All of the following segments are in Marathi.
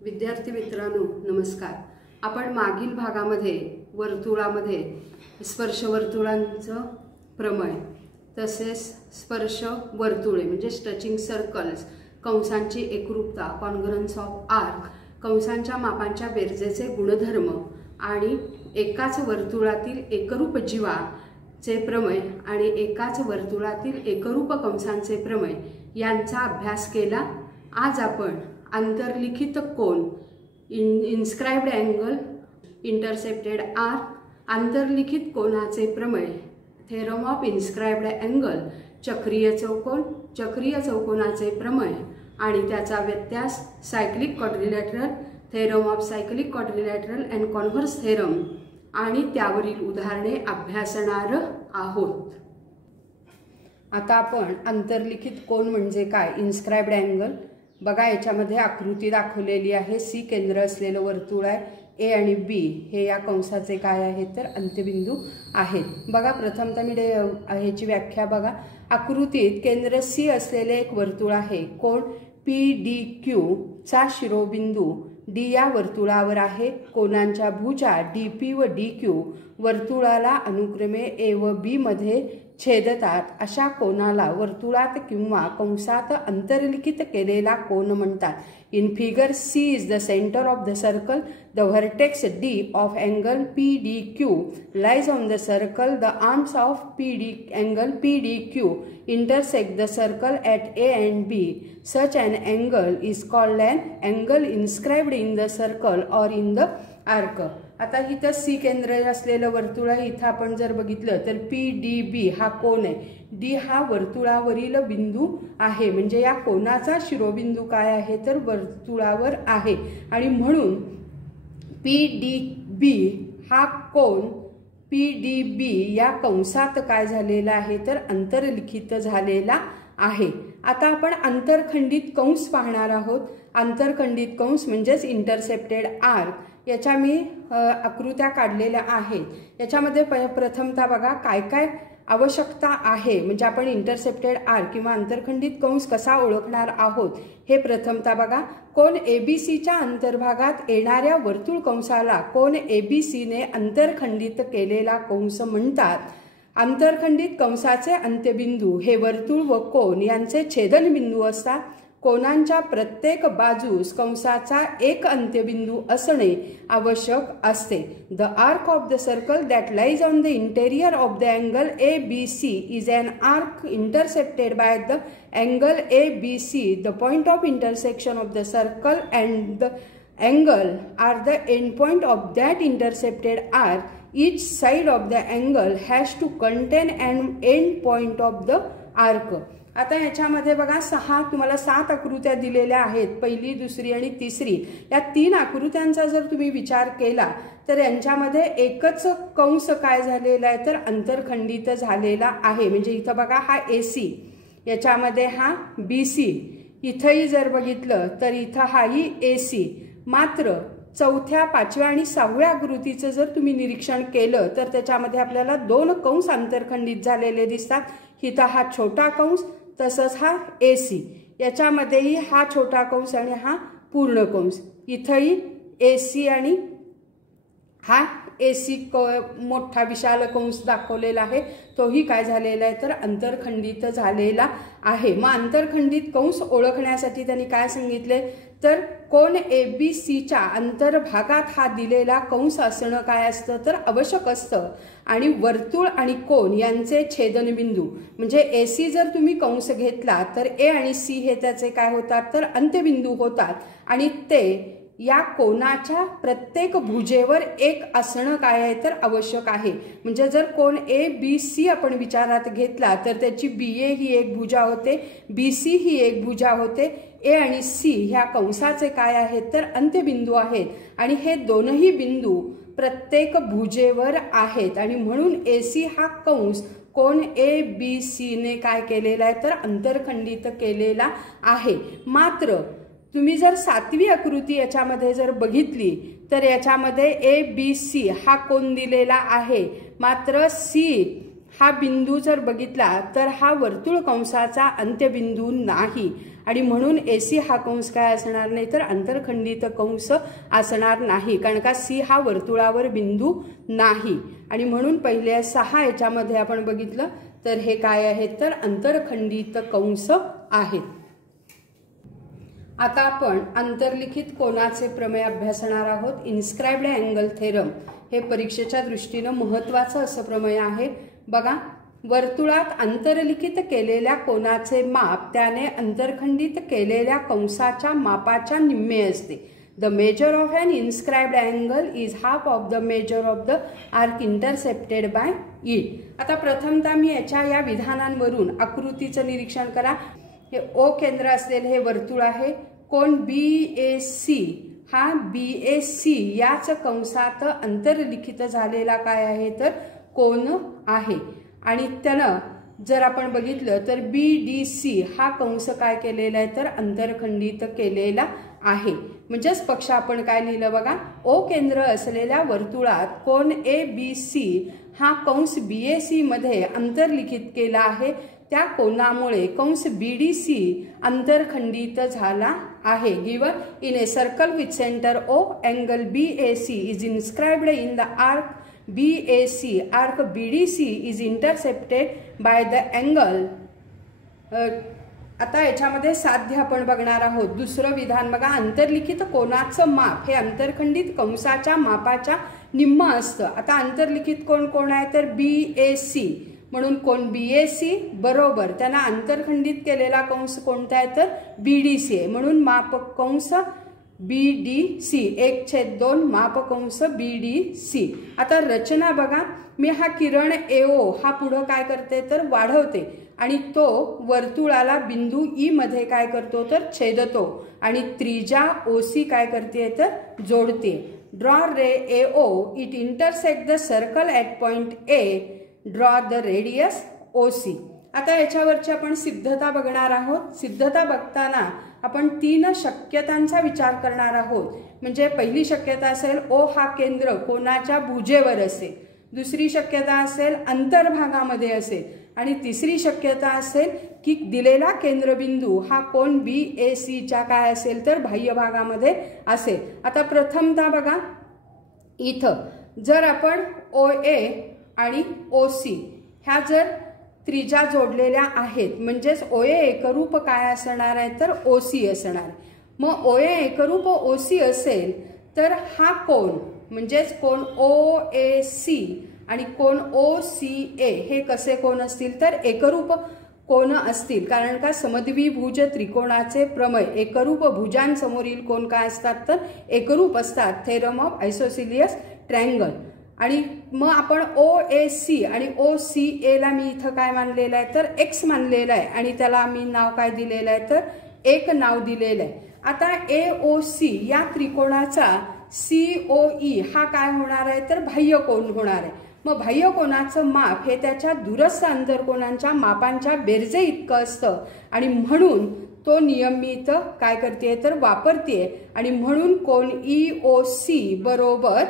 विद्यार्थी मित्रांनो नमस्कार। आपण मागील भागामध्ये वर्तुळामध्ये स्पर्श वर्तुळांचं प्रमेय तसेच स्पर्श वर्तुळे म्हणजे टचिंग सर्कल्स, कंसांची एकरूपता, कॉन्ग्रुअन्स ऑफ आर्क, कंसांच्या मापांच्या बेरजेचे गुणधर्म आणि एकाच वर्तुळातील एकरूप जीवाचे प्रमेय आणि एकाच वर्तुळातील एकरूप कंसांचे प्रमेय यांचा अभ्यास केला। आज आपण अंतर्लिखित कोन, इन्स्क्राइब्ड एंगल, इंटरसेप्टेड आर्क, अंतर्लिखित कोनाचे प्रमेय, थेरम ऑफ इन्स्क्राइब्ड एंगल, चक्रीय चौकोन, चक्रीय चौकोनाचे प्रमेय आणि त्याचा व्यत्यास, cyclic quadrilateral, theorem of cyclic quadrilateral and converse theorem आणि त्यावरील उदाहरणे अभ्यासणार आहोत। आता आपण अंतर्लिखित कोन म्हणजे काय, इन्स्क्राइब्ड एंगल बघा। याच्यामध्ये आकृती दाखवलेली आहे। सी केंद्र असलेलं वर्तुळ आहे। ए आणि बी हे या कंसाचे काय आहेत तर अंत्यबिंदू आहेत। बघा प्रथमतः मी ह्याची व्याख्या बघा। आकृतीत केंद्र सी असलेले एक वर्तुळ आहे। कोन PDQ चा शिरोबिंदू डी या वर्तुळावर आहे। कोनांच्या भुजा DP व DQ वर्तुळाला अनुक्रमे A व B मध्ये छेदतात। अशा कोनाला वर्तुळात किंवा कंसात अंतर्लिखित केलेला कोन म्हणतात। In figure C is the centre of the circle. The vertex D of angle PDQ lies on the circle. The arms of angle PDQ intersect the circle at A and B. Such an angle is called an angle inscribed in the circle or in the arc. आता इथं सी केंद्र असलेलं वर्तुळ आहे। इथं आपण जर बघितलं तर PDB हा कोन आहे। डी हा वर्तुळावरील बिंदू आहे, म्हणजे या कोनाचा शिरोबिंदू काय आहे तर वर्तुळावर आहे आणि म्हणून PDB हा कोन PDB या कंसात काय झालेला आहे तर अंतर्लिखित झालेला आहे। आता आपण अंतरखंडित कंस पाहणार आहोत। अंतरखंडित कंस म्हणजेच इंटरसेप्टेड आर्क। याच्या मी आकृत्या काढलेल्या आहेत। याच्यामध्ये प्रथमतः बघा काय काय आवश्यकता आहे, म्हणजे आपण इंटरसेप्टेड आर्क किंवा अंतरखंडित कंस कसा ओळखणार आहोत हे प्रथमतः बघा। कोन ABC च्या अंतर्भागात येणाऱ्या वर्तुळ कंसाला कोन ABC ने अंतरखंडित केलेला कंस म्हणतात। अंतरखंडित कंसाचे अंत्यबिंदू हे वर्तुळ व कोन यांचे छेदनबिंदू असतात। कोनांच्या प्रत्येक बाजूस कंसाचा एक अंत्यबिंदू असणे आवश्यक असते। The arc of the circle that lies on the interior of the angle ABC is an arc intercepted by the angle ABC. The point of intersection of the circle and the angle are the end point of that intercepted arc. Each side of the angle has to contain an end point of the arc. आता याच्यामध्ये बघा तुम्हाला 7 आकृत्या दिलेल्या आहेत। पहिली, दुसरी आणि तिसरी या 3 आकृत्यांचा जर तुम्ही विचार केला तर यांच्यामध्ये एकच कंस काय झालेला आहे तर अंतरखंडित झालेला आहे। म्हणजे इथं बघा हा AC, याच्यामध्ये हा BC, इथंही जर बघितलं तर इथं हाही AC। मात्र चौथ्या, 5व्या आणि 6व्या आकृतीचं जर तुम्ही निरीक्षण केलं तर त्याच्यामध्ये आपल्याला 2 कंस अंतरखंडित झालेले दिसतात। इथं हा छोटा कंस तसंच हा AC, याच्यामध्येही हा छोटा कंस आणि हा पूर्ण कंस। इथंही AC आणि हा AC मोठा विशाल कंस दाखवलेला आहे, तोही काय झालेला आहे तर अंतरखंडित झालेला आहे। मग अंतरखंडित कंस ओळखण्यासाठी त्यांनी काय सांगितले तर कोन ABC च्या अंतर्भागात हा दिलेला कंस असणं काय असतं तर आवश्यक असतं आणि वर्तुळ आणि कोन यांचे छेदनबिंदू म्हणजे AC जर तुम्ही कंस घेतला तर A आणि C हे त्याचे काय होतात तर अंत्यबिंदू होतात आणि ते या कोनाच्या प्रत्येक भुजेवर एक असणं काय आहे तर आवश्यक आहे। म्हणजे जर कोन ABC आपण विचारात घेतला तर त्याची BA ही एक भुजा होते, BC ही एक भुजा होते, A आणि C ह्या कंसाचे काय आहेत तर अंत्यबिंदू आहेत आणि हे दोनही बिंदू प्रत्येक भुजेवर आहेत आणि म्हणून AC हा कंस कोन ABC ने काय केलेला आहे तर अंतरखंडित केलेला आहे। मात्र तुम्ही जर 7वी आकृती याच्यामध्ये जर बघितली तर याच्यामध्ये ABC हा कोन दिलेला आहे, मात्र C हा बिंदू जर बघितला तर हा वर्तुळ कंसाचा अंत्यबिंदू नाही आणि म्हणून AC हा कंस काय असणार नाही तर अंतरखंडित कंस असणार नाही, कारण का C हा वर्तुळावर बिंदू नाही आणि म्हणून पहिले 6 याच्यामध्ये आपण बघितलं तर हे काय आहेत तर अंतरखंडित कंस आहेत. आता आपण अंतर्लिखित कोनाचे प्रमेय अभ्यासणार आहोत. इन्स्क्राइब्ड अँगल थेरम हे परीक्षेच्या दृष्टीने महत्त्वाचं असं प्रमेय आहे. बघा, वर्तुळात अंतर्लिखित केलेल्या कोनाचे माप त्याने अंतरखंडित केलेल्या कंसाच्या मापाच्या निम्मे असते. The measure of an inscribed angle is half of the measure of the arc intercepted by it. आता प्रथमतः मी या विधानांवरून आकृतीचं निरीक्षण करा. हे O केंद्र असलेले हे वर्तुळ आहे. कोन BAC हा BAC याच कंसात अंतर्लिखित झालेला काय आहे तर कोन आहे आणि त्यानं जर आपण बघितलं तर BDC हा कंस काय केलेला आहे तर अंतरखंडित केलेला आहे. म्हणजेच पक्ष आपण काय लिहिलं बघा, O केंद्र असलेल्या वर्तुळात कोन ABC हा कंस BAC मध्ये अंतर्लिखित केला आहे. त्या कोनामुळे कंस BDC अंतरखंडित झाला आहे. Given in a circle with centre O angle BAC is inscribed in the arc BAC. Arc BDC is intercepted by the angle. आता याच्यामध्ये साध्य आपण बघणार आहोत. दुसरं विधान बघा, अंतर्लिखित कोनाचं माप हे अंतरखंडित कंसाच्या मापाच्या निम्म असतं. आता अंतर्लिखित कोण कोण आहे तर BAC, म्हणून कोन BAC बरोबर त्यांना अंतरखंडित केलेला कंस कोणता आहे तर BDC आहे, म्हणून माप कंस BDC 1/2 माप कंस BDC. आता रचना बघा, मी हा किरण AO हा पुढे काय करते तर वाढवते आणि तो वर्तुळाला बिंदू E मध्ये काय करतो तर छेदतो आणि त्रिज्या OC काय करते तर जोडते. Draw ray AO, it intersect the circle at point A. Draw the radius OC. आता याच्यावरची आपण सिद्धता बघणार आहोत. सिद्धता बघताना आपण 3 शक्यतांचा विचार करणार आहोत. म्हणजे पहिली शक्यता असेल O हा केंद्र कोनाच्या भुजेवर असेल, दुसरी शक्यता असेल अंतर्भागामध्ये असेल आणि तिसरी शक्यता असेल की दिलेला केंद्रबिंदू हा कोन BAC च्या काय असेल तर बाह्य भागामध्ये असेल. आता प्रथमतः बघा, इथं जर आपण OA आणि OC ह्या जर त्रिज्या जोडलेल्या आहेत म्हणजेच OA एकरूप काय असणार आहे तर OC असणार. मग OA एकरूप OC असेल तर हा कोन म्हणजेच कोन OAC आणि कोन OCA हे कसे कोन असतील तर एकरूप कोन असतील, कारण का समद्विभुज त्रिकोणाचे प्रमेय एकरूप भुजांसमोरील कोन काय असतात तर एकरूप असतात. Theorem of isosceles triangle. आणि मग आपण OAC आणि OCA ला मी इथं काय मानलेलं आहे तर X मानलेलं आहे आणि त्याला मी नाव काय दिलेलं आहे तर 1 नाव दिलेलं आहे. आता AOC या त्रिकोणाचा COE हा काय होणार आहे तर बाह्य कोन होणार आहे. मग बाह्य कोनाचं माप हे त्याच्या दूरस्थ अंतरकोनांच्या मापांच्या बेरजे इतकं असतं आणि म्हणून तो नियम मी इथं काय करते तर वापरते आणि म्हणून कोन EOC बरोबर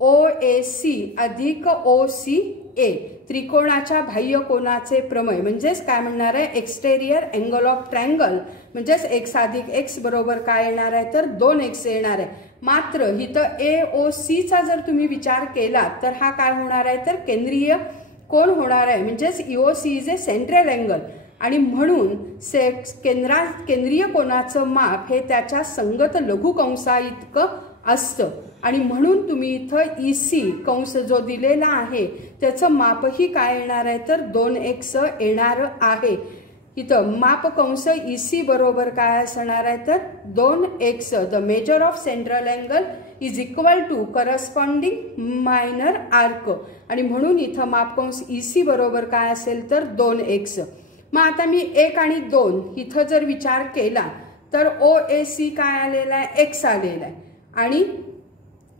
OAC अधिक OCA त्रिकोणाच्या बाह्य कोनाचे प्रमेय म्हणजेच काय म्हणणार आहे एक्सटेरियर अँगल ऑफ ट्रायंगल म्हणजेच x अधिक x बरोबर काय येणार आहे तर 2x येणार आहे. मात्र इथं AOC चा जर तुम्ही विचार केला तर हा काय होणार आहे तर केंद्रीय कोन होणार आहे म्हणजेच EOC is a central angle आणि म्हणून केंद्रीय कोनाचं माप हे त्याच्या संगत लघु कंसा इतकं असतं आणि म्हणून तुम्ही इथं EC कंस जो दिलेला आहे त्याचं मापही काय येणार आहे तर 2x येणार आहे. इथं माप कंस EC बरोबर काय असणार आहे तर 2x. The measure of central angle is equal to corresponding minor arc आणि म्हणून इथं माप कंस EC बरोबर काय असेल तर 2x. मग आता मी 1 आणि 2 इथं जर विचार केला तर OAC काय आलेला आहे x आलेला आहे आणि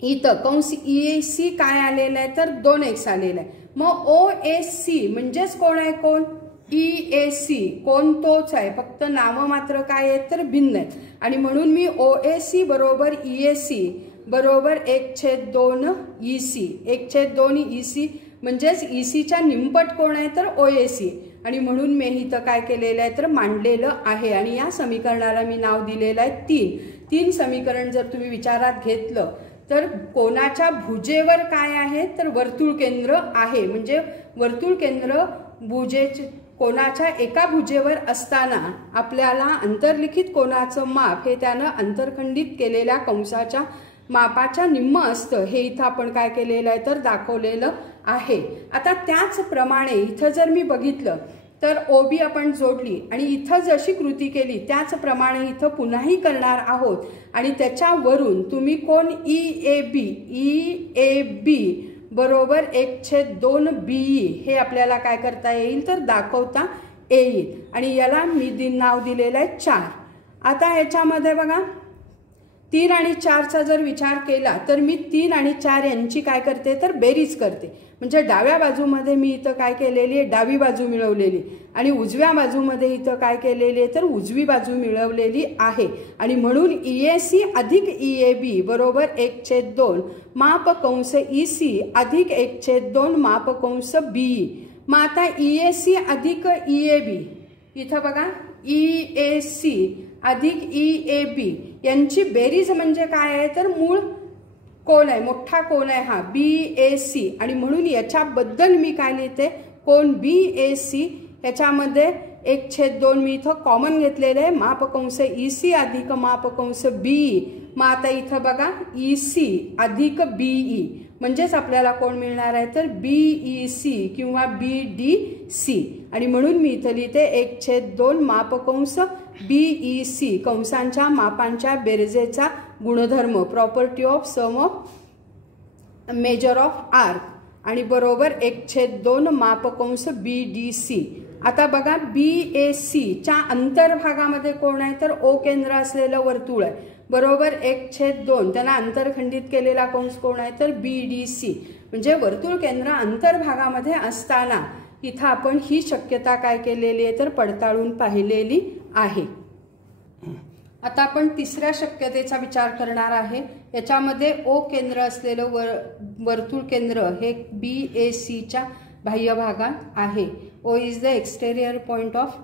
इथं कंस EAC काय आलेलं आहे तर 2x आलेला आहे. मग OAC म्हणजेच कोण आहे कोण EAC कोण तोच आहे, फक्त नाव मात्र काय आहेत तर भिन्न आहेत आणि म्हणून मी OAC बरोबर EAC बरोबर 1/2 EC 1/2 EC म्हणजेच ECच्या निमपट कोण आहे तर OAC आणि म्हणून मी इथं काय केलेलं आहे तर मांडलेलं आहे आणि या समीकरणाला मी नाव दिलेलं आहे 3 समीकरण जर तुम्ही विचारात घेतलं तर कोणाच्या भुजेवर काय आहे तर वर्तुळ केंद्र आहे म्हणजे वर्तुळ केंद्र भुजेचे कोणाच्या एका भुजेवर असताना आपल्याला अंतर्लिखित कोनाचं माप हे त्यानं अंतरखंडित केलेल्या कंसाच्या मापाच्या निम्म असतं हे इथं आपण काय केलेलं आहे तर दाखवलेलं आहे। आता त्याचप्रमाणे इथं जर मी बघितलं तर OB आपण जोडली आणि इथं जशी कृती केली त्याचप्रमाणे इथं पुन्हाही करणार आहोत आणि त्याच्यावरून तुम्ही कोण EAB बरोबर 1/2 BE हे आपल्याला काय करता येईल तर दाखवता येईल आणि याला मी नाव दिलेलं आहे 4। आता याच्यामध्ये बघा 3 आणि 4चा जर विचार केला तर मी 3 आणि 4 यांची काय करते तर बेरीज करते म्हणजे डाव्या बाजूमध्ये मी इथं काय केलेली आहे डावी बाजू मिळवलेली आणि उजव्या बाजूमध्ये इथं काय केलेली आहे तर उजवी बाजू मिळवलेली आहे आणि म्हणून EAC अधिक EAB बरोबर 1/2 माप कंस EC अधिक 1/2 माप कंस BE। मग आता EAC अधिक EAB इथं बघा EAC अधिक EAB यांची बेरीज म्हणजे काय आहे तर मूळ कोन आहे मोठा कोन आहे हा BAC आणि म्हणून याच्याबद्दल मी काय लिहिते कोन BAC याच्यामध्ये 1/2 मी इथं कॉमन घेतलेले आहे माप कंस EC अधिक माप कंस BE। मग आता इथं बघा EC अधिक BE म्हणजेच आपल्याला कोण मिळणार आहे तर BEC किंवा BDC आणि म्हणून मी इथं लिहिते 1/2 माप कंस BEC कंसांच्या मापांच्या बेरजेचा गुणधर्म property of sum of measure of arc आणि बरोबर 1/2 माप कंस BDC। आता बघा BAC च्या अंतर्भागामध्ये कोण आहे तर O केंद्र असलेलं वर्तुळ आहे बरोबर 1/2 त्यांना अंतरखंडित केलेला कंस कोण आहे तर BDC म्हणजे वर्तुळ केंद्र अंतर्भागामध्ये असताना इथं आपण ही शक्यता काय केलेली आहे तर पडताळून पाहिलेली आहे। आता आपण तिसऱ्या शक्यतेचा विचार करणार आहे याच्यामध्ये O केंद्र असलेलं वर्तुळ केंद्र हे BACच्या बाह्य भागात आहे। O is the exterior point of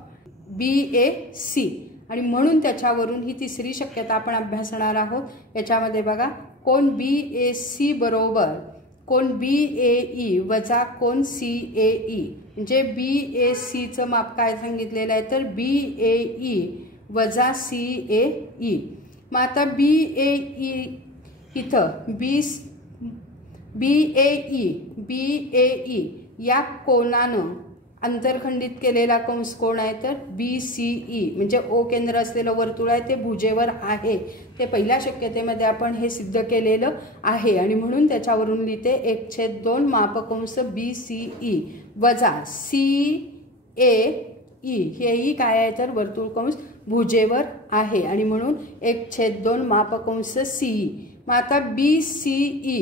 BAC आणि म्हणून त्याच्यावरून ही तिसरी शक्यता आपण अभ्यासणार आहोत। याच्यामध्ये बघा कोन BAC बरोबर कोन BAE वजा कोन CAE म्हणजे BACचं माप काय सांगितलेलं आहे तर BAE वजा CAE। मग आता BAE इथं BAE या कोनानं अंतरखंडित केलेला कंस कोण आहे तर BCE म्हणजे O केंद्र असलेलं वर्तुळ आहे ते भुजेवर आहे ते पहिल्या शक्यतेमध्ये आपण हे सिद्ध केलेलं आहे आणि म्हणून त्याच्यावरून लिहिते 1/2 माप कंस BCE वजा CAE हेही काय आहे तर वर्तुळ कंस भुजेवर आहे आणि म्हणून 1/2 माप कंस CE। मग आता BCE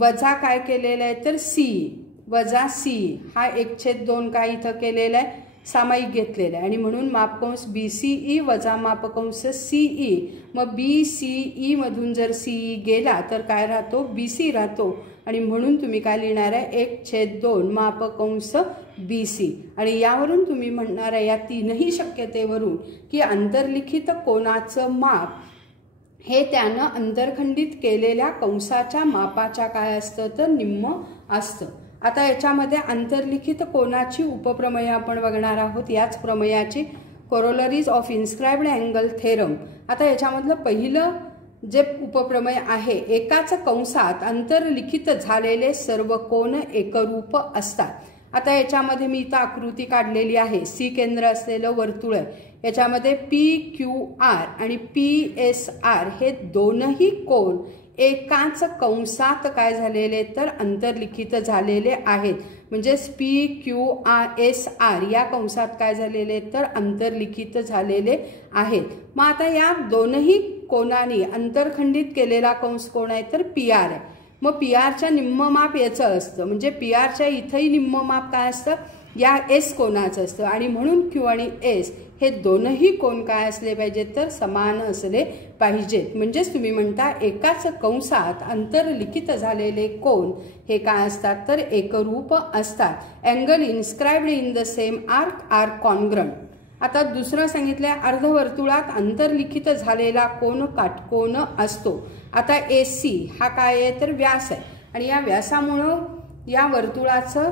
वजा काय केलेलं आहे तर CE वजा CE हा 1/2 काय इथं केलेला आहे सामायिक घेतलेला आहे आणि म्हणून मापकंस BCE वजा मापकंस CE। मग BCE मधून जर CE गेला तर काय राहतो BC राहतो आणि म्हणून तुम्ही काय लिहिणार आहे 1/2 मापकंस BC आणि यावरून तुम्ही म्हणणार आहे या तीनही शक्यतेवरून की अंतर्लिखित कोनाचं माप हे त्यानं अंतरखंडित केलेल्या कंसाच्या मापाच्या काय असतं तर निम्म असतं। आता याच्यामध्ये अंतर्लिखित कोनाची उपप्रमेय आपण बघणार आहोत याच प्रमेयाची corollaries of inscribed angle theorem. आता याच्यामधलं पहिलं जे उपप्रमेय आहे एकाच कंसात अंतर्लिखित झालेले सर्व कोन एकरूप असतात। आता याच्यामध्ये मी इथं आकृती काढलेली आहे C केंद्र असलेलं वर्तुळ आहे याच्यामध्ये PQR आणि PSR हे दोनही कोन एकाच कंसात काय झालेले तर अंतर्लिखित झालेले आहेत म्हणजे PQRSR या कंसात काय झालेले तर अंतर्लिखित झालेले आहेत। मग आता या दोनही कोनांनी अंतरखंडित केलेला कंस कोण आहे तर PR आहे। मग PRच्या निम्म माप याचं असतं म्हणजे PRच्या इथंही निम्म माप काय असतं या एस कोनाचं असतं आणि म्हणून क्यू आणि एस हे दोनही कोन काय असले पाहिजेत तर समान असले पाहिजेत. म्हणजेच तुम्ही म्हणता एकाच कंसात अंतर्लिखित झालेले कोन हे काय असतात तर एकरूप असतात. Angle inscribed in the same arc are congruent. आता दुसरं सांगितलंय अर्धवर्तुळात अंतर्लिखित झालेला कोन काटकोन असतो. आता AC हा काय आहे तर व्यास आहे आणि या व्यासामुळं या वर्तुळाचं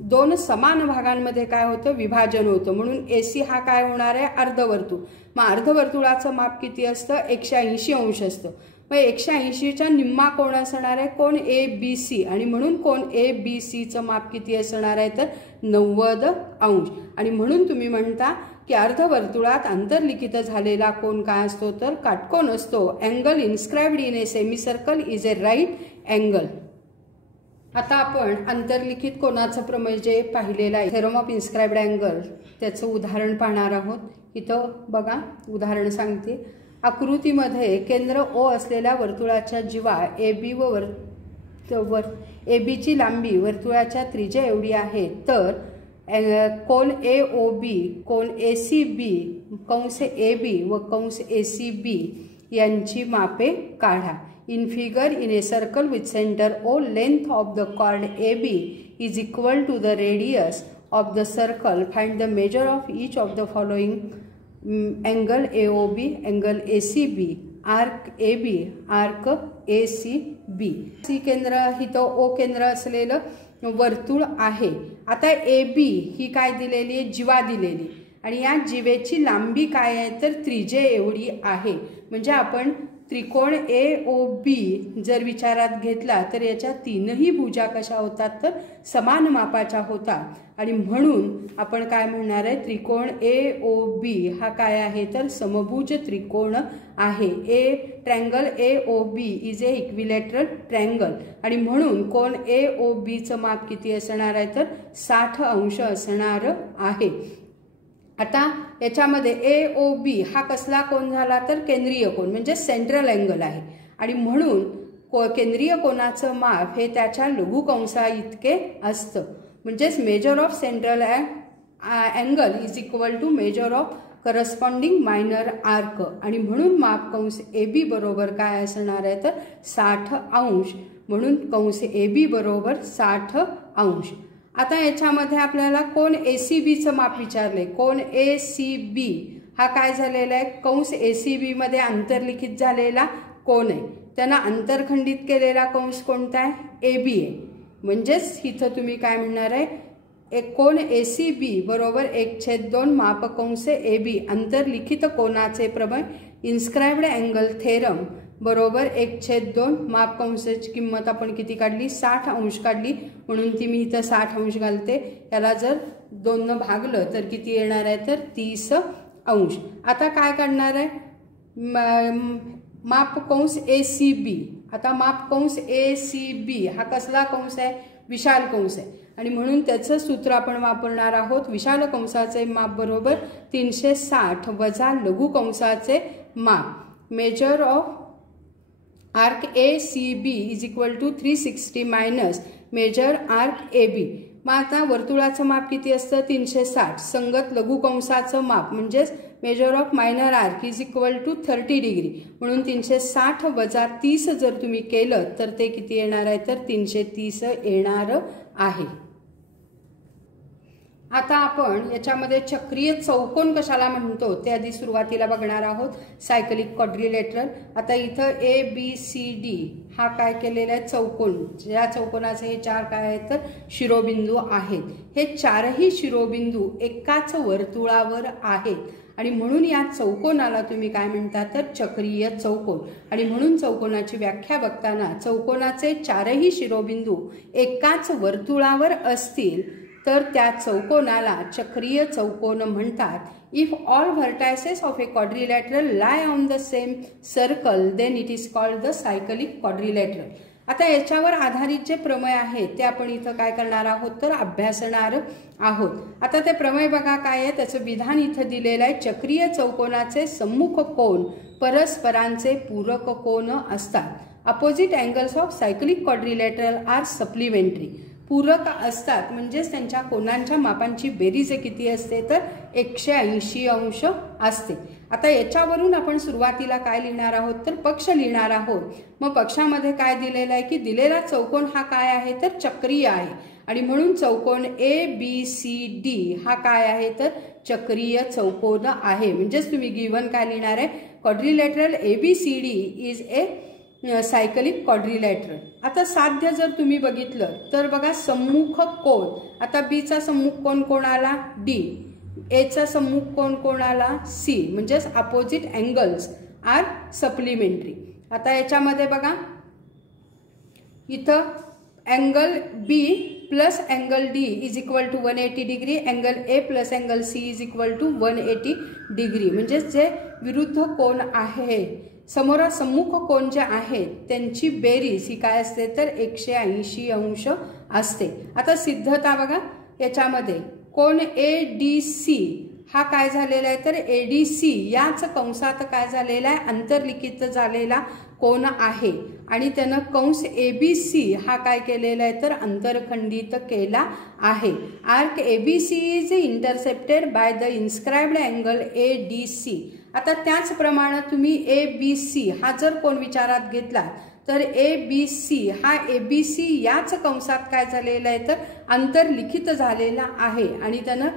दोन समान भागांमध्ये काय होतं विभाजन होतं. म्हणून AC हा काय होणार आहे अर्धवर्तुळ. मग अर्धवर्तुळाचं माप किती असतं 180 अंश असतं. मग 180च्या निम्मा कोण असणार आहे कोण ABC आणि म्हणून कोण ABCचं माप किती असणार आहे तर 90 अंश. आणि म्हणून तुम्ही म्हणता की अर्धवर्तुळात अंतर्लिखित झालेला कोन काय असतो तर काटकोन असतो. Angle inscribed in a semicircle is a right angle. आता आपण अंतर्लिखित कोनाचं प्रमेय जे पाहिलेलं आहे थेरम ऑफ इन्स्क्राइब्ड अँगल त्याचं उदाहरण पाहणार आहोत. इथं बघा उदाहरण सांगते. आकृतीमध्ये केंद्र O असलेल्या वर्तुळाच्या जीवा AB व ABची लांबी वर्तुळाच्या त्रिज्या एवढी आहे तर कोन AOB कोन ACB कंस AB व कंस ACB यांची मापे काढा. In figure, in a circle with center O, length of the chord AB is equal to the radius of the circle. Find the measure of each of the following angle AOB, angle ACB, arc AB, arc ACB. C केंद्र हिथं O केंद्र असलेलं वर्तुळ आहे. आता AB ही काय दिलेली आहे जीवा दिलेली आणि या जीवेची लांबी काय आहे तर त्रिज्या एवढी आहे. म्हणजे आपण त्रिकोण AOB जर विचारात घेतला तर याच्या तीनही भुजा कशा होतात तर समान मापाच्या होतात आणि म्हणून आपण काय म्हणणार आहे त्रिकोण AOB हा काय आहे तर समभुज त्रिकोण आहे. Triangle AOB is a equilateral triangle आणि म्हणून कोण AOBचं माप किती असणार आहे तर 60 अंश असणार आहे. आता याच्यामध्ये AOB हा कसला कोन झाला तर केंद्रीय कोन म्हणजे सेंट्रल अँगल आहे आणि म्हणून केंद्रीय कोनाचं माप हे त्याच्या लघुकंसा इतके असतं. म्हणजेच measure of central angle is equal to measure of corresponding minor arc आणि म्हणून माप कंस AB बरोबर काय असणार आहे तर 60 अंश. म्हणून कंस AB बरोबर 60 अंश. आता याच्यामध्ये आपल्याला कोण ACBचं माप विचारले. कोण ACB हा काय झालेला आहे कंस ACB मध्ये अंतर्लिखित झालेला कोण आहे. त्यांना अंतरखंडित केलेला कंस कोणता आहे AB आहे. म्हणजेच इथं तुम्ही काय म्हणणार आहे एक कोण ACB बरोबर 1/2 माप कंस AB अंतर्लिखित कोनाचे प्रमेय इन्स्क्राइब्ड अँगल थेरम बरोबर 1/2 माप कंसाची किंमत आपण किती काढली 60 अंश काढली म्हणून ती मी इथं 60 अंश घालते. याला जर 2 ने भागलं तर किती येणार आहे तर 30 अंश. आता काय काढणार आहे माप कंस ACB. आता माप कंस ACB हा कसला कंस आहे विशाल कंस आहे आणि म्हणून त्याचं सूत्र आपण वापरणार आहोत. विशाल कंसाचे माप बरोबर 360 वजा लघु कंसाचे माप. Measure of arc ACB is equal to 360 minus measure arc AB. मग आता वर्तुळाचं माप किती असतं 360 संगत लघु कंसाचं माप म्हणजेच measure of minor arc is equal to 30 degree. म्हणून 360 वजा 30 जर तुम्ही केलं तर ते किती येणार आहे तर 330 येणार आहे. आता आपण याच्यामध्ये चक्रीय चौकोन कशाला म्हणतो ते आधी सुरुवातीला बघणार आहोत. Cyclic quadrilateral. आता इथं ABCD हा काय केलेला आहे चौकोन. या चौकोनाचे हे 4 काय आहेत तर शिरोबिंदू आहेत. हे 4ही शिरोबिंदू एकाच वर्तुळावर आहेत आणि म्हणून या चौकोनाला तुम्ही काय म्हणता तर चक्रीय चौकोन. आणि म्हणून चौकोनाची व्याख्या बघताना चौकोनाचे 4ही शिरोबिंदू एकाच वर्तुळावर असतील तर त्या चौकोनाला चक्रीय चौकोन म्हणतात. If all vertices of a quadrilateral lie on the same circle then it is called the cyclic quadrilateral. आता याच्यावर आधारित जे प्रमेय आहेत ते आपण इथं काय करणार आहोत तर अभ्यासणार आहोत. आता ते प्रमेय बघा काय आहे त्याचं विधान इथं दिलेलं आहे. चक्रीय चौकोनाचे सम्मुख कोन परस्परांचे पूरक कोन असतात. Opposite angles of cyclic quadrilateral are supplementary. पूरक असतात म्हणजेच त्यांच्या कोनांच्या मापांची बेरीज किती असते तर 180 अंश असते। आता याच्यावरून आपण सुरुवातीला काय लिहिणार आहोत तर पक्ष लिहिणार आहोत। मग पक्षामध्ये काय दिलेलं आहे की दिलेला चौकोन हा काय आहे तर चक्रीय आहे आणि म्हणून चौकोन ABCD हा काय आहे तर चक्रीय चौकोन आहे। म्हणजेच तुम्ही गिवन काय लिहिणार आहे quadrilateral ABCD is a cyclic quadrilateral. आता साध्य जर तुम्ही बघितलं तर बघा सम्मुख कोन, आता B चा सम्मुख कोन कोणाला D, A चा सम्मुख कोन कोणाला C, म्हणजेच अपोजिट अँगल्स आर सप्लिमेंटरी। आता याच्यामध्ये बघा इथं angle B plus angle D is equal to 180 degree, angle A plus angle C is equal to 180 degree. म्हणजेच जे विरुद्ध कोन आहे समोरासम्मुख कोन जे आहेत त्यांची बेरीज ही काय असते तर 180 अंश असते। आता सिद्धता बघा याच्यामध्ये कोन ADC हा काय झालेला आहे तर ADC याच कंसात काय झालेला आहे अंतर्लिखित झालेला कोन आहे आणि त्यानं कंस ABC हा काय केलेला आहे तर अंतरखंडित केला आहे। Arc ABC is intercepted by the inscribed angle ADC। आता त्याचप्रमाणे तुम्ही ABC हा जर कोण विचारात घेतला तर ABC हा ABC याच कंसात काय झालेला आहे तर अंतर्लिखित झालेला आहे आणि त्यानं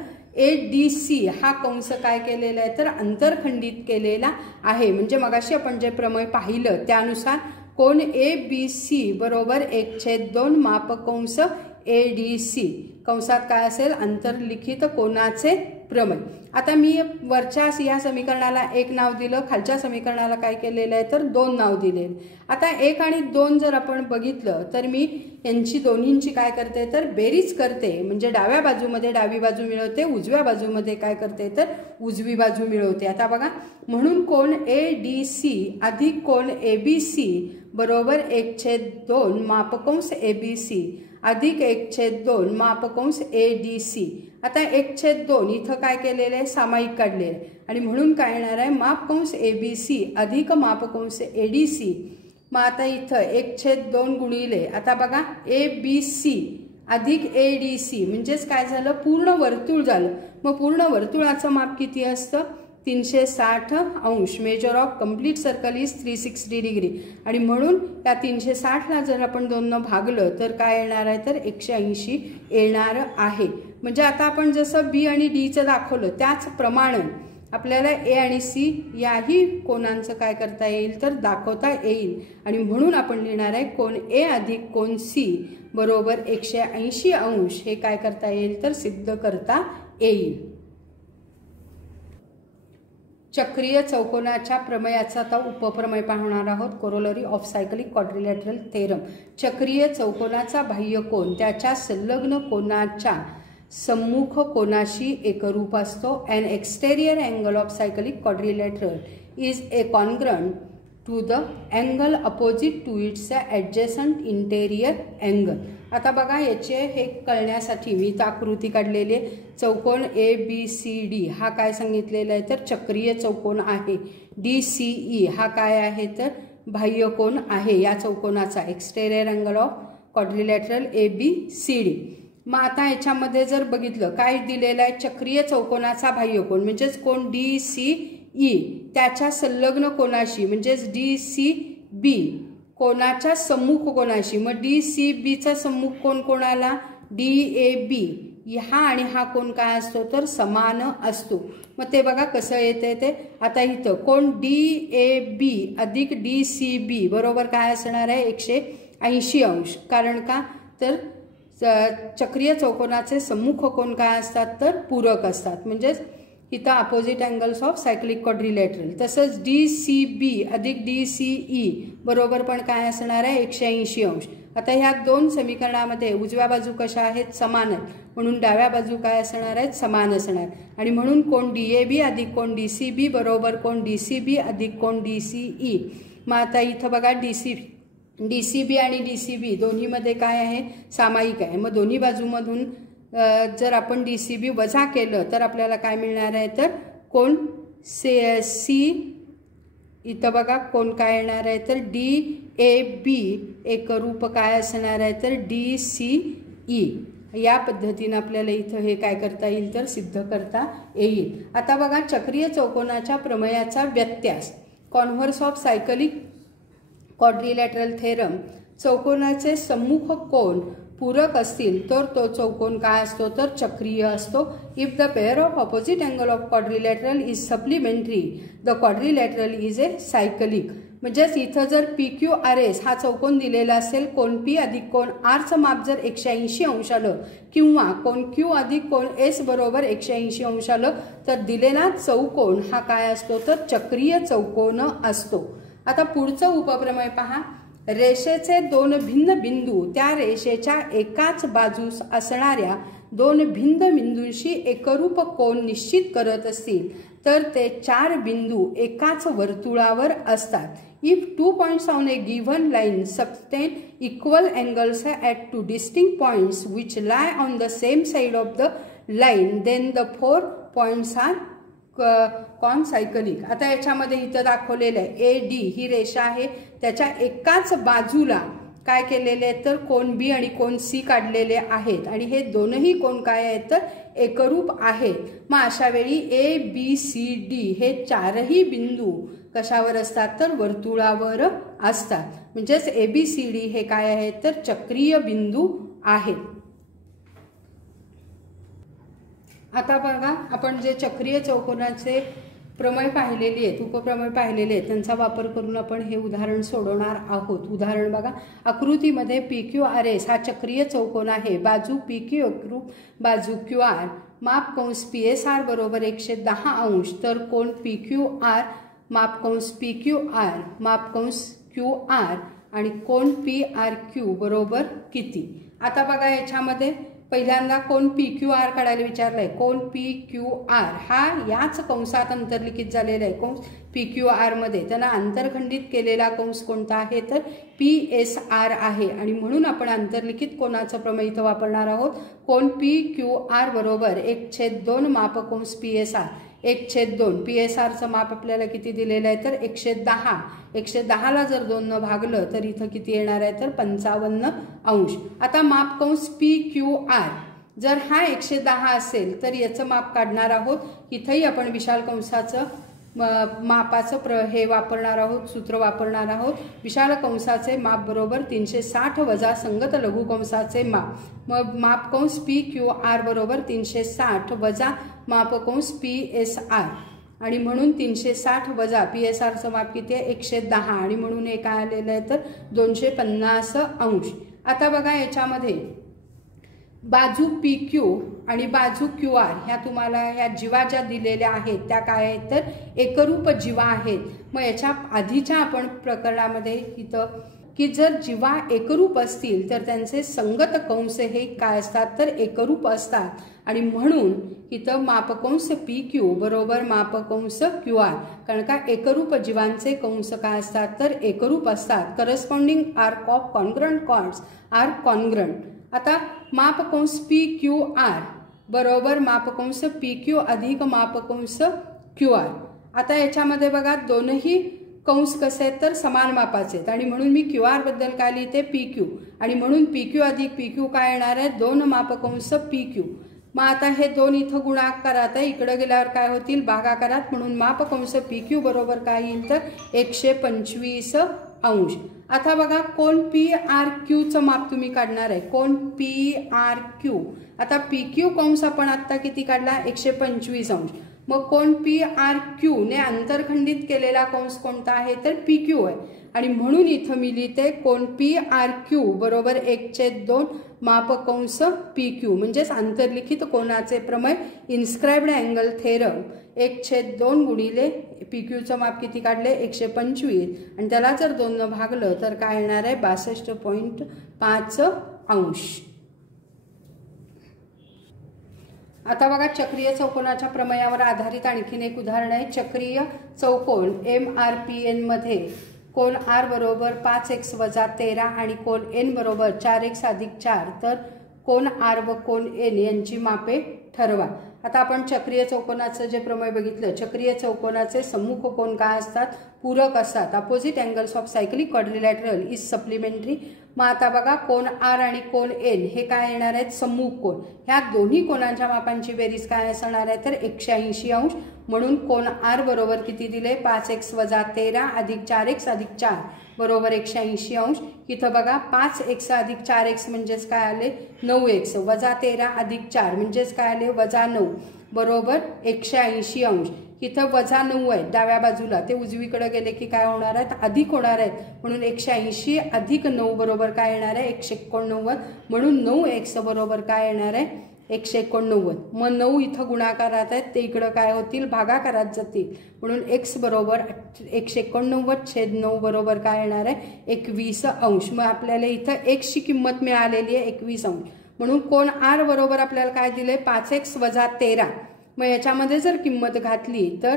ADC हा कंस काय केलेला आहे तर अंतरखंडित केलेला आहे। म्हणजे मगाशी आपण जे प्रमेय पाहिलं त्यानुसार कोन ABC बरोबर 1/2 मापकंस ADC कंसात काय असेल अंतर्लिखित कोनाचे प्रमेय। आता मी वरच्या या समीकरणाला 1 नाव दिलं, खालच्या समीकरणाला काय केलेलं आहे तर 2 नाव दिले। आता 1 आणि 2 जर आपण बघितलं तर मी यांची दोन्हींची काय करते तर बेरीज करते, म्हणजे डाव्या बाजूमध्ये डावी बाजू मिळवते, उजव्या बाजूमध्ये काय करते तर उजवी बाजू मिळवते। आता बघा म्हणून कोन ADC अधिक कोन ABC बरोबर 1/2 मापकंस ABC अधिक 1/2 मापकंस ADC। आता 1/2 इथं काय केलेलं आहे सामायिक काढलेलं आहे आणि म्हणून काय येणार आहे मापकंस ABC अधिक मापकंस ADC। मग आता इथं 1/2 गुणिले आता बघा ABC अधिक ADC म्हणजेच काय झालं पूर्ण वर्तुळ झालं। मग पूर्ण वर्तुळाचं माप किती असतं 360 अंश। Measure of complete circle is 360 degree आणि म्हणून या 360 ला जर आपण 2 ने भागलं तर काय येणार आहे तर 180 येणार आहे। म्हणजे आता आपण जसं B आणि D चं दाखवलं त्याचप्रमाणे आपल्याला A आणि C याही कोनांचं काय करता येईल तर दाखवता येईल आणि म्हणून आपण लिहिणार आहे कोन A अधिक कोन C बरोबर 180 अंश हे काय करता येईल तर सिद्ध करता येईल। चक्रीय चौकोनाच्या प्रमेयाचा आता उपप्रमेय पाहणार आहोत। Corollary of cyclic quadrilateral theorem. चक्रीय चौकोनाचा बाह्य कोन त्याच्या संलग्न कोनाच्या सम्मुख कोनाशी एकरूप असतो। An exterior angle of cyclic quadrilateral is a congruent to the angle opposite to its adjacent interior angle. आता बघा याचे हे कळण्यासाठी मी आकृती काढलेली चौकोन ABCD हा काय सांगितलेला आहे तर चक्रीय चौकोन आहे। DCE हा काय आहे तर बाह्य कोन आहे या चौकोनाचा exterior angle of quadrilateral ABCD। मग आता याच्यामध्ये जर बघितलं काय दिलेलं आहे चक्रीय चौकोनाचा बाह्य कोन म्हणजेच कोन DCE त्याच्या संलग्न कोनाशी म्हणजेच DCB कोनाच्या सम्मुख कोनाशी। मग DCB चा सम्मुख कोन कोणाला DAB हा आणि हा कोन काय असतो तर समान असतो। मग ते बघा कसं येते ते आता इथं कोन DAB अधिक DCB बरोबर काय असणार आहे 180 अंश। कारण का तर चक्रीय चौकोनाचे सम्मुख कोन काय असतात तर पूरक असतात म्हणजेच इथं opposite angles of cyclic quadrilateral. तसंच DCB अधिक DCE बरोबर पण काय असणार आहे 180 अंश। आता ह्या 2 समीकरणामध्ये उजव्या बाजू कशा आहेत समान आहेत म्हणून डाव्या बाजू काय असणार आहेत समान असणार आणि म्हणून कोन DAB अधिक कोन DCB बरोबर कोन DCB अधिक कोन DCE। मग आता इथं बघा DCB आणि DCB दोन्हीमध्ये काय आहे सामायिक आहे। मग दोन्ही बाजूमधून जर आपण DCB वजा केलं तर आपल्याला काय मिळणार आहे तर कोन C इथं बघा कोन काय येणार आहे तर DAB एकरूप काय असणार आहे तर DCE ई। या पद्धतीने आपल्याला इथं हे काय करता येईल तर सिद्ध करता येईल। आता बघा चक्रीय चौकोनाच्या प्रमेयाचा व्यत्यास, converse of cyclic quadrilateral theorem, चौकोनाचे सम्मुख कोन पूरक असतील तर तो चौकोन काय असतो तर चक्रीय असतो। If the pair of opposite angle of quadrilateral is supplementary the quadrilateral is A cyclic. म्हणजेच इथं जर PQRS हा चौकोन दिलेला असेल, कोन P अधिक कोन R चं माप जर 180 अंश आलं किंवा कोन Q अधिक कोन S बरोबर 180 अंश आलं तर दिलेला चौकोन हा काय असतो तर चक्रीय चौकोन असतो। आता पुढचं उपप्रमेय पहा, रेषेचे दोन भिन्न बिंदू त्या रेषेच्या एकाच बाजूस असणाऱ्या दोन भिन्न बिंदूंशी एकरूप कोन निश्चित करत असतील तर ते चार बिंदू एकाच वर्तुळावर असतात। If 2 points on a given line subtend equal angles at two distinct points which lie on the same side of the line, then the 4 points are कॉनसायकलिक। आता याच्यामध्ये इथं दाखवलेलं आहे AD ही रेषा आहे, त्याच्या एकाच बाजूला काय केलेले आहेत तर कोन B आणि कोन C काढलेले आहेत आणि हे दोनही कोन काय आहेत तर एकरूप आहेत। मग अशा वेळी ABCD हे चारही बिंदू कशावर असतात तर वर्तुळावर असतात। म्हणजेच ABCD हे काय आहेत तर चक्रीय बिंदू आहेत। आता बघा आपण जे चक्रीय चौकोनाचे प्रमेय पाहिलेली आहेत, उपप्रमेय पाहिलेले आहेत, त्यांचा वापर करून आपण हे उदाहरण सोडवणार आहोत। उदाहरण बघा, आकृतीमध्ये PQRS हा चक्रीय चौकोन आहे, बाजू PQ बाजू QR, माप कंस PSR बरोबर 110 अंश, तर कोन PQR माप कंस PQR माप कंस QR आणि कोन PRQ बरोबर किती। आता बघा याच्यामध्ये पहिल्यांदा कोन PQR काढायला विचारलाय। कोन PQR हा याच कंसात अंतर्लिखित झालेला आहे, कंस PQR मध्ये त्यांना अंतरखंडित केलेला कंस कोणता आहे तर PSR आहे आणि म्हणून आपण अंतर्लिखित कोनाचं प्रमेय इथं वापरणार आहोत। कोन PQR बरोबर 1/2 माप कंस PSR, 1/2 PSR चं माप आपल्याला किती दिलेलं आहे तर 110, 110 ला जर 2 न भागलं तर इथं किती येणार आहे तर 55 अंश। आता माप कंस PQR जर हा 110 असेल तर याचं माप काढणार आहोत। इथंही आपण विशाल कंसाचं मापाचं हे वापरणार आहोत, सूत्र वापरणार आहोत। विशाल कंसाचे माप बरोबर 360 वजा संगत लघु कंसाचे माप, मग माप कंस PQR बरोबर 360 वजा माप कंस PSR आणि म्हणून 360 वजा PSR चं माप किती आहे 110 आणि म्हणून हे काय आलेलं आहे तर 250 अंश। आता बघा याच्यामध्ये बाजू PQ आणि बाजू QR ह्या तुम्हाला ह्या जीवा ज्या दिलेल्या आहेत त्या काय आहेत तर एकरूप जीवा आहेत। मग याच्या आधीच्या आपण प्रकरणामध्ये इथं की जर जीवा एकरूप असतील तर त्यांचे संगत कंस हे काय असतात तर एकरूप असतात आणि म्हणून इथं मापकंस PQ बरोबर मापकंस QR, कारण का एकरूप जीवांचे कंस काय असतात तर एकरूप असतात। Corresponding arc of congruent chords are congruent. आता मापकंस PQR बरोबर मापकंस PQ अधिक मापकंस QR। आता याच्यामध्ये बघा दोनही कंस कसे आहेत तर समान मापाचे आहेत आणि म्हणून मी QR बद्दल काय लिहिते PQ आणि म्हणून PQ अधिक PQ काय येणार आहे 2 मापकंस PQ। मग आता हे 2 इथं गुणाकारात आहे, इकडे गेल्यावर काय होतील भागाकारात, म्हणून मापकंस PQ बरोबर काय येईल तर 125 अंश। आता बघा कोन PRQ चं माप तुम्ही काढणार आहे, कोन PRQ। आता PQ कंस आपण आता किती काढला 125 अंश, मग कोन PRQ ने अंतरखंडित केलेला कंस कोणता आहे तर PQ आहे आणि म्हणून इथं मी लिहिते कोन PRQ बरोबर 1/2 मापकंस PQ, म्हणजेच अंतर्लिखित कोनाचे प्रमेय इन्स्क्राइब्ड अँगल थेरम 1/2 गुणिले PQ चं माप किती काढले 125 आणि त्याला जर 2 न भागलं तर काय येणार आहे 62.5 अंश। आता बघा चक्रीय चौकोनाच्या प्रमेयावर आधारित आणखीन एक उदाहरण आहे। चक्रीय चौकोन MRPN मध्ये कोन R बरोबर 5x वजा 13 आणि कोन N बरोबर 4x अधिक 4, तर कोन R व कोन N यांची मापे ठरवा। आता आपण चक्रीय चौकोनाचं जे प्रमेय बघितलं, चक्रीय चौकोनाचे सम्मुख कोन काय असतात पूरक असतात। Opposite angles of cyclic quadrilateral is supplementary मग आता बघा कोन आर आणि कोन एन हे काय येणार आहेत, सम्मुख कोन. ह्या दोन्ही कोनांच्या मापांची बेरीज काय असणार आहे तर 180 अंश. म्हणून कोन आर बरोबर किती दिले, 5x - 13 अधिक 4x अधिक 4 बरोबर 180 अंश. इथं बघा 5x अधिक 4x म्हणजेच काय आले 9x वजा 13 अधिक 4 म्हणजेच काय आले -9 बरोबर 180 अंश. इथं -9 आहे डाव्या बाजूला, ते उजवीकडे गेले की काय होणार आहेत, अधिक होणार आहेत. म्हणून 180 अधिक 9 बरोबर काय येणार आहे 189. म्हणून 9x बरोबर काय येणार आहे 189. मग 9 इथं गुणाकारात आहेत, ते इकडं काय होतील भागाकारात जातील. म्हणून x बरोबर 189/9 बरोबर काय येणार आहे 21 अंश. मग आपल्याला इथं x ची किंमत मिळालेली आहे 21 अंश. म्हणून कोन आर बरोबर आपल्याला काय दिले 5x - 13. मग याच्यामध्ये जर किंमत घातली तर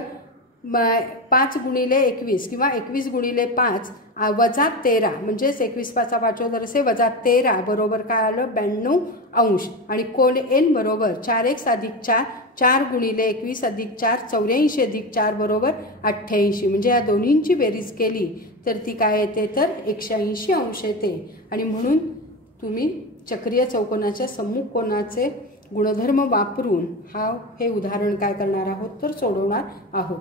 5 गुणिले 21 किंवा 21 गुणिले 5 वजा 13 म्हणजेच 21 5 75 असे वजा 13 बरोबर काय आलं 92 अंश. आणि कोन एन बरोबर 4x अधिक 4 4 गुणिले 21 अधिक 4 84 अधिक 4 बरोबर 88. म्हणजे या दोन्हींची बेरीज केली तर ती काय येते तर 180 अंश येते. आणि म्हणून तुम्ही चक्रीय चौकोनाच्या सम्मुख कोनाचे गुणधर्म वापरून हे उदाहरण काय करणार आहोत तर सोडवणार आहोत.